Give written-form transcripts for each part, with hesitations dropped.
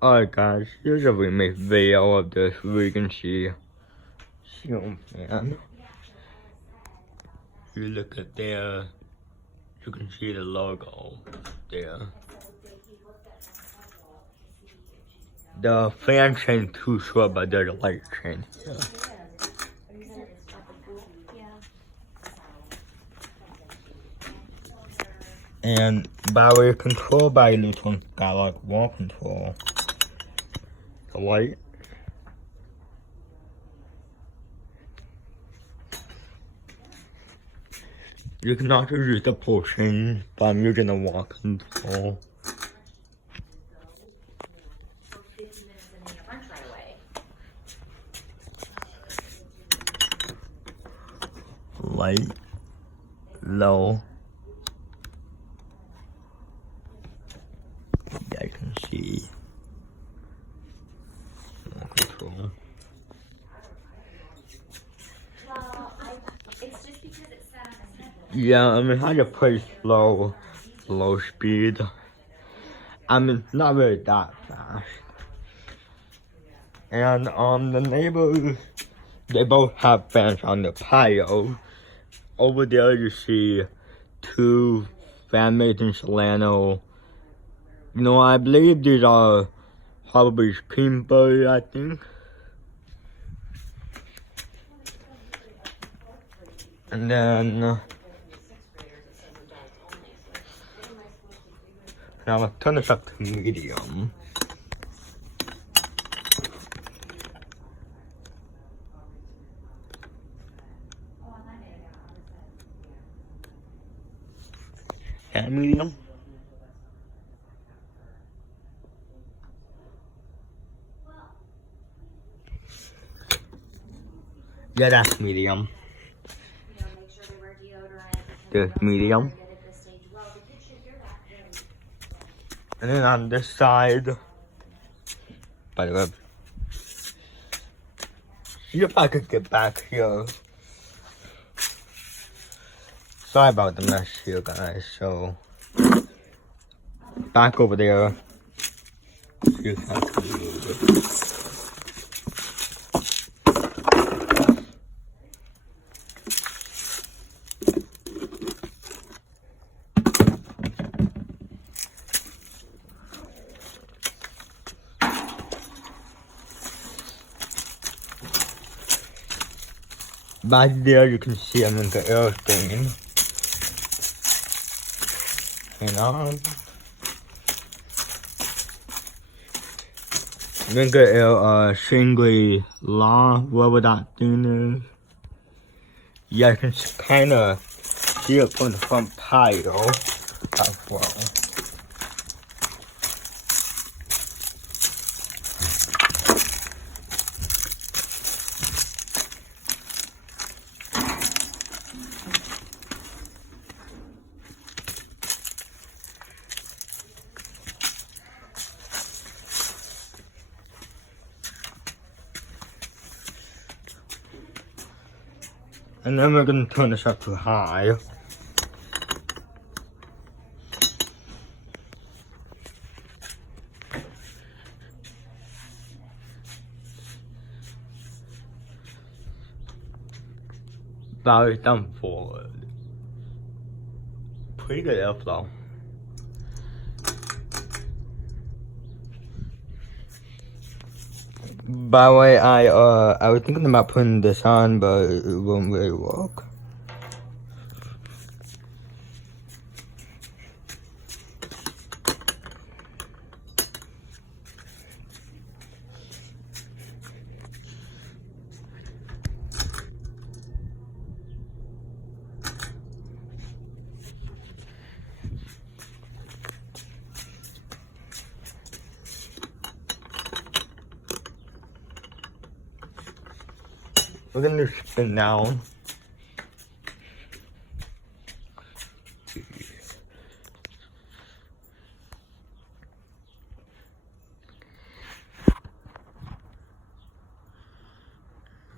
Alright guys, here's a remake video of this Regency ceiling fan. You look at there, you can see the logo there. The fan chain too short, but there's a light chain here. And battery control by this one got like wall control. The light. You can also use the pushing, but I'm using the wall control. Light, low. Yeah, you can see. Wall control. Yeah, I mean, I just pretty slow speed. I mean, not really that fast. And the neighbors, they both have fans on the patio. Over there, you see two fan mates in Solano. You know, I believe these are probably Creamberry, I think. And then now I'm gonna turn this up to medium. And medium. Yeah, that's medium. There's medium. And then on this side, by the way, see if I could get back here. Sorry about the mess here, guys. So, back over there. See if I can move it. Back there, you can see I'm in the air thing. Hang on. I'm in the air, Shangri-La, whatever that thing is. Yeah, you can kind of see it from the front patio as well. And then we're gonna turn this up to high. Battery's done forward. Pretty good airflow. By the way, I was thinking about putting this on, but it won't really work. We're gonna spin down.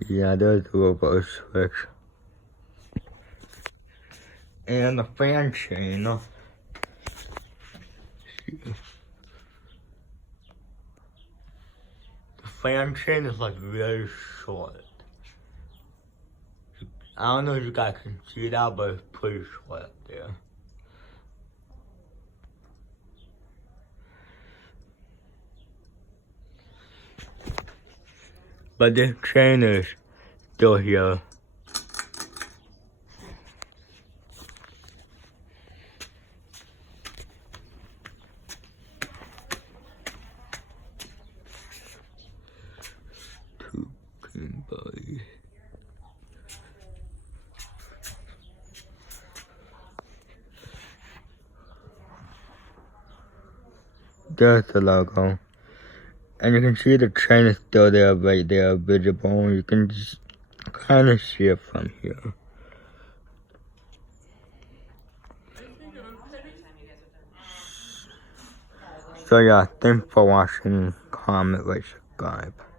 Yeah, there's the reverse switch. And the fan chain. fan chain is like very short. I don't know if you guys can see that, but it's pretty short up there. But this chain is still here. Buddy. There's the logo. And you can see the chain is still there, right there, visible. You can just kind of see it from here. So yeah, thanks for watching. Comment, like, subscribe.